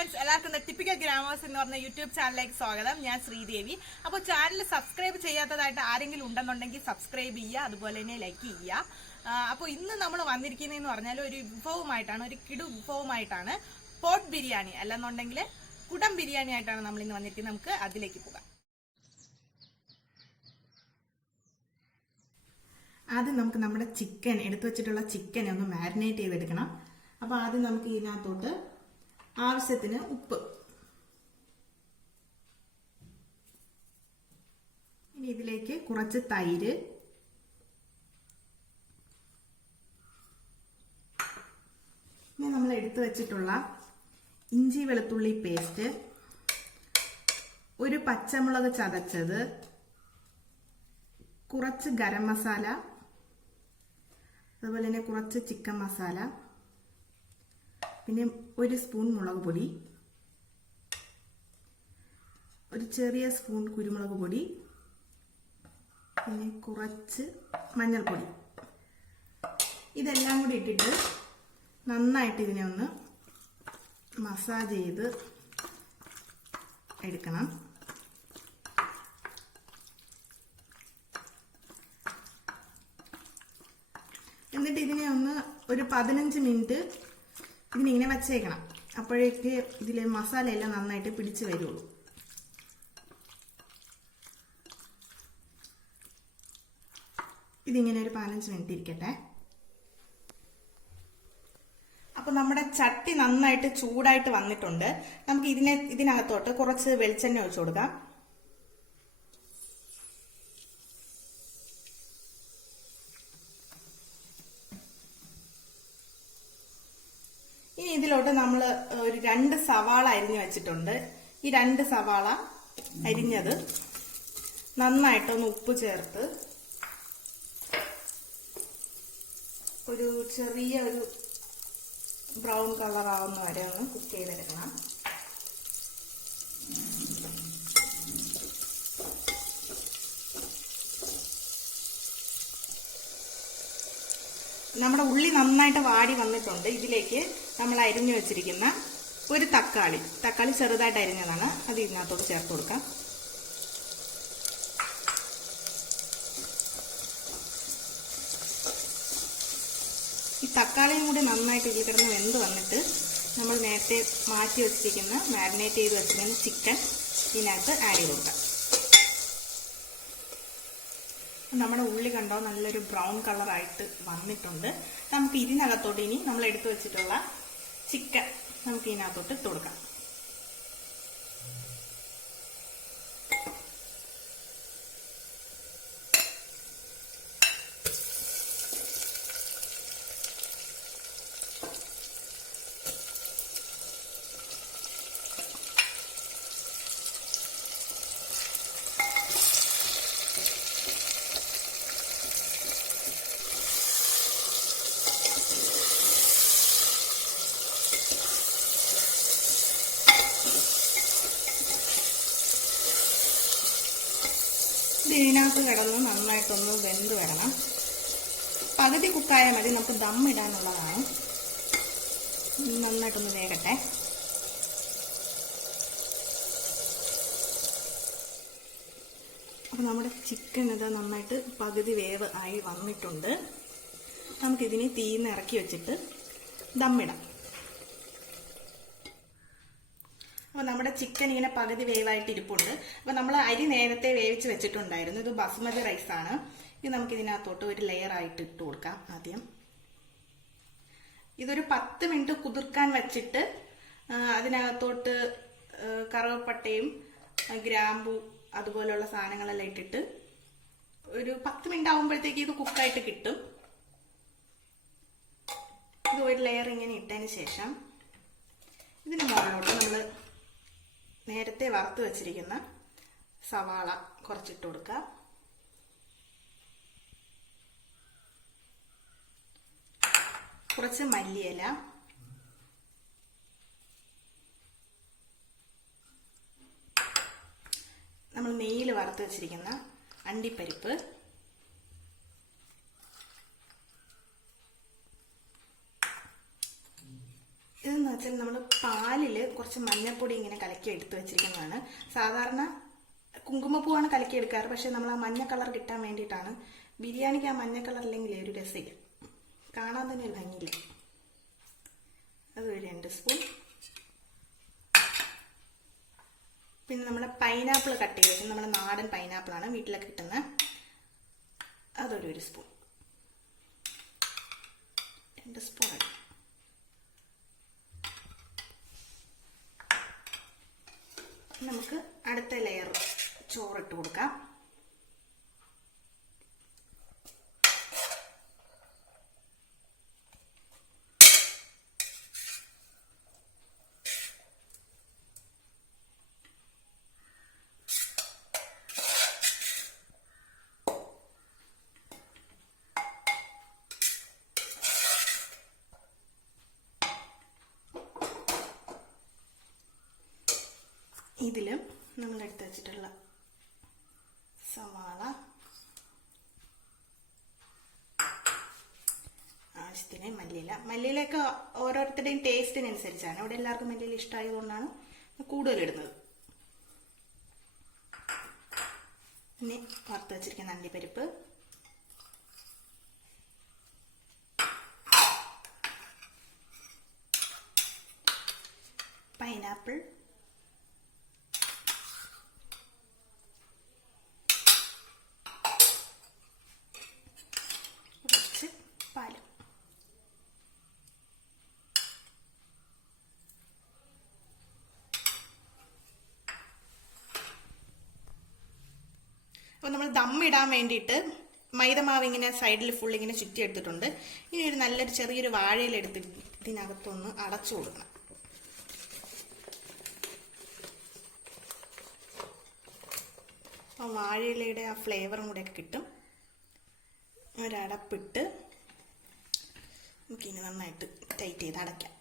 Friends എല്ലാവർക്കും typical grammars എന്ന് പറഞ്ഞ യൂട്യൂബ് ചാനലിലേക്ക് സ്വാഗതം. ഞാൻ ശ്രീദേവി. അപ്പോൾ ചാനൽ സബ്സ്ക്രൈബ് ചെയ്യാത്തതായിട്ട് ആരെങ്കിലും ഉണ്ടെന്നുണ്ടെങ്കിൽ സബ്സ്ക്രൈബ് ചെയ്യുക അതുപോലെ തന്നെ ലൈക്ക് ചെയ്യുക. അപ്പോൾ ഇന്ന് നമ്മൾ വന്നിരിക്കുന്നതെന്ന് പറഞ്ഞാൽ ഒരു വിഭവമായിട്ടാണ് ഒരു കിടു വിഭവമായിട്ടാണ് പോട്ട് ബിരിയാണി. അല്ലെന്നുണ്ടെങ്കിൽ കുടം ബിരിയാണി ആയിട്ടാണ് നമ്മൾ ഇന്ന് വന്നിരിക്കുന്നത്. നമുക്ക് അതിലേക്ക് പോകാം. ആദ്യം നമുക്ക് നമ്മുടെ ചിക്കൻ എടുത്തു വെച്ചിട്ടുള്ള ചിക്കൻ ഒന്ന് മാരിനേറ്റ് ചെയ്തെടുക്കണം. അപ്പോൾ ആദ്യം നമുക്ക് ഇതിനകത്തോട്ട് ആവശ്യത്തിന് ഉപ്പ്. ഇനി ഇതിലേക്ക് കുറച്ച് തൈര്. ഇനി നമ്മൾ എടുത്തു വച്ചിട്ടുള്ള ഇഞ്ചി വെളുത്തുള്ളി പേസ്റ്റ് ഒരു പച്ചമുളക് ചതച്ചത് കുറച്ച് ഗരം മസാല അതുപോലെ തന്നെ കുറച്ച് ചിക്കൻ മസാല പിന്നെ ഒരു സ്പൂൺ മുളക് പൊടി. ഒരു ചെറിയ സ്പൂൺ കുരുമുളക് പൊടി. പിന്നെ കുറച്ച് മഞ്ഞൾപ്പൊടി. ഇതെല്ലാം കൂടി ഇട്ടിട്ട് നന്നായിട്ട് ഇതിനെ ഒന്ന് മസാജ് ചെയ്ത് എടുക്കണം. എന്നിട്ട് ഇതിനെ ഒന്ന് ഒരു പതിനഞ്ച് മിനിറ്റ് ഇതിനിങ്ങനെ വച്ചേക്കണം. അപ്പോഴേക്ക് ഇതിലെ മസാലയെല്ലാം നന്നായിട്ട് പിടിച്ചു വരുള്ളൂ. ഇതിങ്ങനെ ഒരു പതിനഞ്ച് മിനിറ്റ് ഇരിക്കട്ടെ. അപ്പൊ നമ്മുടെ ചട്ടി നന്നായിട്ട് ചൂടായിട്ട് വന്നിട്ടുണ്ട്. നമുക്ക് ഇതിനെ ഇതിനകത്തോട്ട് കുറച്ച് വെളിച്ചെണ്ണ ഒഴിച്ചു കൊടുക്കാം ഇനി ഇതിലോട്ട് നമ്മൾ ഒരു രണ്ട് സവാള അരിഞ്ഞു വെച്ചിട്ടുണ്ട്. ഈ രണ്ട് സവാള അരിഞ്ഞത് നന്നായിട്ടൊന്ന് ഉപ്പ് ചേർത്ത് ഒരു ചെറിയ ഒരു ബ്രൗൺ കളർ ആവുന്ന വരെ ഒന്ന് കുക്ക് ചെയ്തെടുക്കണം. നമ്മുടെ ഉള്ളി നന്നായിട്ട് വാടി വന്നിട്ടുണ്ട്. ഇതിലേക്ക് നമ്മൾ അരിഞ്ഞു വെച്ചിരിക്കുന്ന ഒരു തക്കാളി. തക്കാളി ചെറുതായിട്ട് അരിഞ്ഞതാണ്. അത് ഇതിനകത്തോട്ട് ചേർത്ത് കൊടുക്കാം. ഈ തക്കാളിയും കൂടി നന്നായിട്ട് ഇതിൽ കിടന്ന് വെന്ത് വന്നിട്ട് നമ്മൾ നേരത്തെ മാറ്റി വെച്ചിരിക്കുന്ന മാരിനേറ്റ് ചെയ്ത് വെച്ചിരിക്കുന്ന ചിക്കൻ ഇതിനകത്ത് ആഡ് ചെയ്ത് കൊടുക്കാം. നമ്മുടെ ഉള്ളി കണ്ടോ? നല്ലൊരു ബ്രൗൺ കളറായിട്ട് വന്നിട്ടുണ്ട്. നമുക്ക് ഇതിനകത്തോട്ട് ഇനി നമ്മൾ എടുത്തു വെച്ചിട്ടുള്ള ചിക്കൻ നമുക്ക് ഇതിനകത്തോട്ട് ഇട്ട് കൊടുക്കാം ഇത് ഇതിനകത്ത് കിടന്ന് നന്നായിട്ടൊന്ന് വെന്ത് വരണം. പകുതി കുക്കായ മതി. നമുക്ക് ദം ഇടാനുള്ളതാണ്. നന്നായിട്ടൊന്ന് വേകട്ടെ. അപ്പോൾ നമ്മുടെ ചിക്കൻ ഇത് നന്നായിട്ട് പകുതി വേവ് ആയി വന്നിട്ടുണ്ട്. നമുക്കിതിനെ തീന്ന് ഇറക്കി വെച്ചിട്ട് ദമ്മിടാം അപ്പോൾ നമ്മുടെ ചിക്കൻ ഇങ്ങനെ പകുതി വേവായിട്ട് ഇരിപ്പുണ്ട്. അപ്പോൾ നമ്മൾ അരി നേരത്തെ വേവിച്ച് വെച്ചിട്ടുണ്ടായിരുന്നു. ഇത് ബസുമതി റൈസാണ് ഇത് നമുക്ക് ഇതിനകത്തോട്ട് ഒരു ലെയർ ആയിട്ട് ഇട്ട് കൊടുക്കാം ആദ്യം. ഇതൊരു പത്ത് മിനിറ്റ് കുതിർക്കാൻ വെച്ചിട്ട് അതിനകത്തോട്ട് കറുവപ്പട്ടയും ഗ്രാമ്പു അതുപോലെയുള്ള സാധനങ്ങളെല്ലാം ഇട്ടിട്ട് ഒരു പത്ത് മിനിറ്റ് ആകുമ്പോഴത്തേക്ക് ഇത് കുക്കായിട്ട് കിട്ടും. ഇത് ഒരു ലെയർ ഇങ്ങനെ ഇട്ടതിന് ശേഷം ഇതിന് മുകളിലോട്ട് നമ്മൾ നേരത്തെ വറുത്ത് വെച്ചിരിക്കുന്ന സവാള കുറച്ചിട്ട് കൊടുക്കുക കുറച്ച് മല്ലിയില. നമ്മൾ നെയ്യിൽ വറുത്ത് വെച്ചിരിക്കുന്ന അണ്ടിപ്പരിപ്പ്. ഇതെന്ന് വെച്ചാൽ നമ്മൾ പാലിൽ കുറച്ച് മഞ്ഞൾപ്പൊടി ഇങ്ങനെ കലക്കി എടുത്തു വെച്ചിരിക്കുന്നതാണ്. സാധാരണ കുങ്കുമപ്പൂവാണ് കലക്കി എടുക്കാറ് പക്ഷേ നമ്മൾ ആ മഞ്ഞ കളർ കിട്ടാൻ വേണ്ടിയിട്ടാണ്. ബിരിയാണിക്ക് ആ മഞ്ഞ കളർ ഇല്ലെങ്കിൽ ഒരു രസമില്ല. കാണാൻ തന്നെ ഒരു ഭംഗിയില്ല. അതൊരു രണ്ട് സ്പൂൺ. പിന്നെ നമ്മുടെ പൈനാപ്പിൾ കട്ട് ചെയ്ത് വെച്ചാൽ നമ്മുടെ നാടൻ പൈനാപ്പിളാണ് വീട്ടിലൊക്കെ കിട്ടുന്ന. അതൊരു ഒരു സ്പൂൺ. രണ്ട് സ്പൂൺ നമുക്ക് അടുത്ത ലെയർ ചോറിട്ട് കൊടുക്കാം. ഇതിലും നമ്മൾ എടുത്തു വെച്ചിട്ടുള്ള സവാള ആവശ്യത്തിന് മല്ലിയില. മല്ലിയിലൊക്കെ ഓരോരുത്തരുടെയും ടേസ്റ്റിനനുസരിച്ചാണ് ഇവിടെ എല്ലാവർക്കും മല്ലിയില ഇഷ്ടമായതുകൊണ്ടാണ് കൂടുതൽ ഇടുന്നത്. പിന്നെ വറുത്ത് വെച്ചിരിക്കുന്ന അണ്ടിപ്പരിപ്പ്. പൈനാപ്പിൾ കുറച്ച് പാലും അപ്പോൾ നമ്മൾ ദമ്മിടാൻ വേണ്ടിയിട്ട് മൈദമാവ് ഇങ്ങനെ സൈഡിൽ ഫുൾ ഇങ്ങനെ ചുറ്റി എടുത്തിട്ടുണ്ട്. ഇനി ഒരു നല്ലൊരു ചെറിയൊരു വാഴയില എടുത്ത് ഇതിനകത്തൊന്ന് അടച്ചു കൊടുക്കണം. അപ്പോൾ വാഴയിലയുടെ ആ ഫ്ലേവറും കൂടെയൊക്കെ കിട്ടും. ഒരടപ്പിട്ട് നമുക്കിനി നന്നായിട്ട് ടൈറ്റ് ചെയ്ത് അടയ്ക്കാം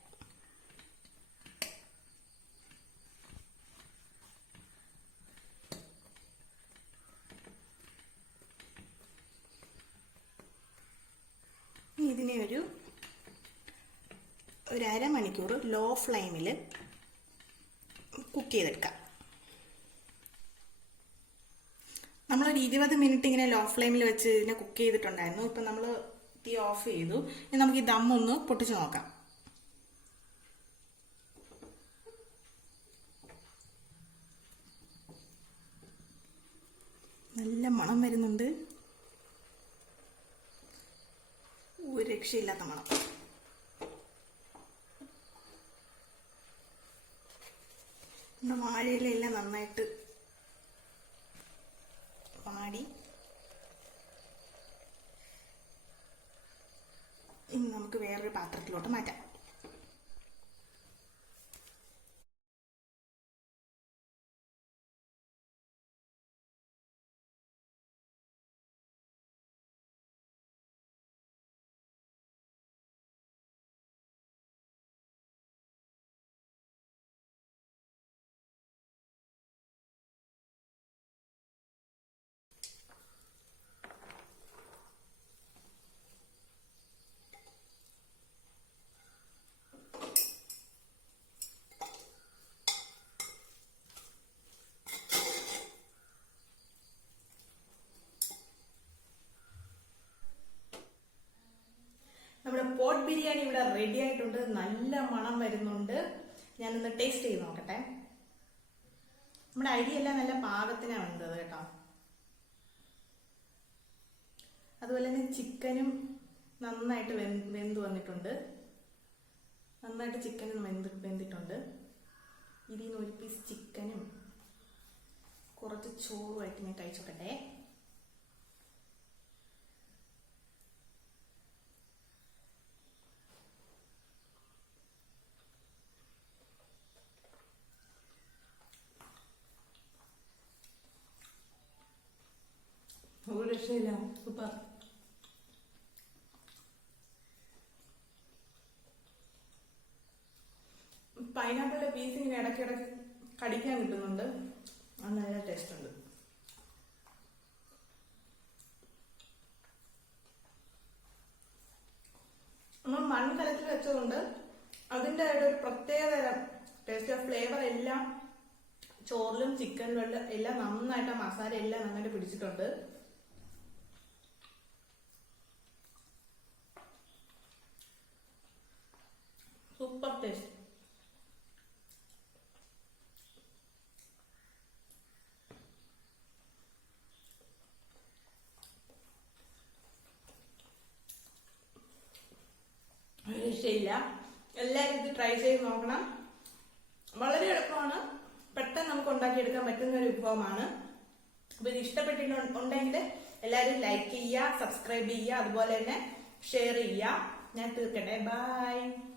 ഇനി ഇതിനെ ഒരു ഒരു അരമണിക്കൂർ ലോ ഫ്ലെയിമിൽ കുക്ക് ചെയ്തെടുക്കാം. നമ്മളൊരു ഇരുപത് മിനിറ്റ് ഇങ്ങനെ ലോ ഫ്ലെയിമിൽ വെച്ച് ഇതിനെ കുക്ക് ചെയ്തിട്ടുണ്ടായിരുന്നു. ഇപ്പം നമ്മൾ തീ ഓഫ് ചെയ്തു. ഇനി നമുക്ക് ഈ ദം ഒന്ന് പൊട്ടിച്ച് നോക്കാം. നല്ല മണം വരുന്നുണ്ട് ഒരു രക്ഷയില്ലാത്ത മണം. നമ്മുടെ വാഴയിലെല്ലാം നന്നായിട്ട് വാടി. ഇനി നമുക്ക് വേറൊരു പാത്രത്തിലോട്ട് മാറ്റാം. പോട്ട് ബിരിയാണി ഇവിടെ റെഡി ആയിട്ടുണ്ട്. നല്ല മണം വരുന്നുണ്ട്. ഞാനൊന്ന് ടേസ്റ്റ് ചെയ്ത് നോക്കട്ടെ. നമ്മുടെ അരിയെല്ലാം നല്ല പാകത്തിനാണ് വെന്തത് കേട്ടോ. അതുപോലെ തന്നെ ചിക്കനും നന്നായിട്ട് വെന്ത് വെന്ത് വന്നിട്ടുണ്ട്. നന്നായിട്ട് ചിക്കനും വെന്ത് വെന്തിട്ടുണ്ട്. ഇതിൽ നിന്ന് ഒരു പീസ് ചിക്കനും കുറച്ച് ചോറുമായിട്ട് ഞാൻ കഴിച്ചോക്കട്ടെ. ഒരു രക്ഷയില്ല സൂപ്പർ പൈനാപ്പിളിന്റെ പീസ് ഇങ്ങനെ ഇടയ്ക്കിടയ്ക്ക് കടിക്കാൻ കിട്ടുന്നുണ്ട്. അത് നല്ല ടേസ്റ്റ് ഉണ്ട്. നമ്മൾ മൺകലത്തിൽ വെച്ചതുകൊണ്ട് അതിന്റെ ഒരു പ്രത്യേക തരം ടേസ്റ്റ് ഫ്ലേവർ എല്ലാം ചോറിലും ചിക്കനിലും എല്ലാം നന്നായിട്ട് ആ മസാല എല്ലാം നന്നായിട്ട് പിടിച്ചിട്ടുണ്ട് സൂപ്പർ ടേസ്റ്റ് ഒരു രക്ഷയില്ല എല്ലാവരും ഇത് ട്രൈ ചെയ്ത് നോക്കണം. വളരെ എളുപ്പമാണ്. പെട്ടെന്ന് നമുക്ക് ഉണ്ടാക്കിയെടുക്കാൻ പറ്റുന്ന ഒരു വിഭവമാണ്. അപ്പൊ ഇത് ഇഷ്ടപ്പെട്ടിട്ടുണ്ടെങ്കിൽ എല്ലാവരും ലൈക്ക് ചെയ്യുക സബ്സ്ക്രൈബ് ചെയ്യുക അതുപോലെ തന്നെ ഷെയർ ചെയ്യുക. ഞാൻ തീർക്കട്ടെ. ബൈ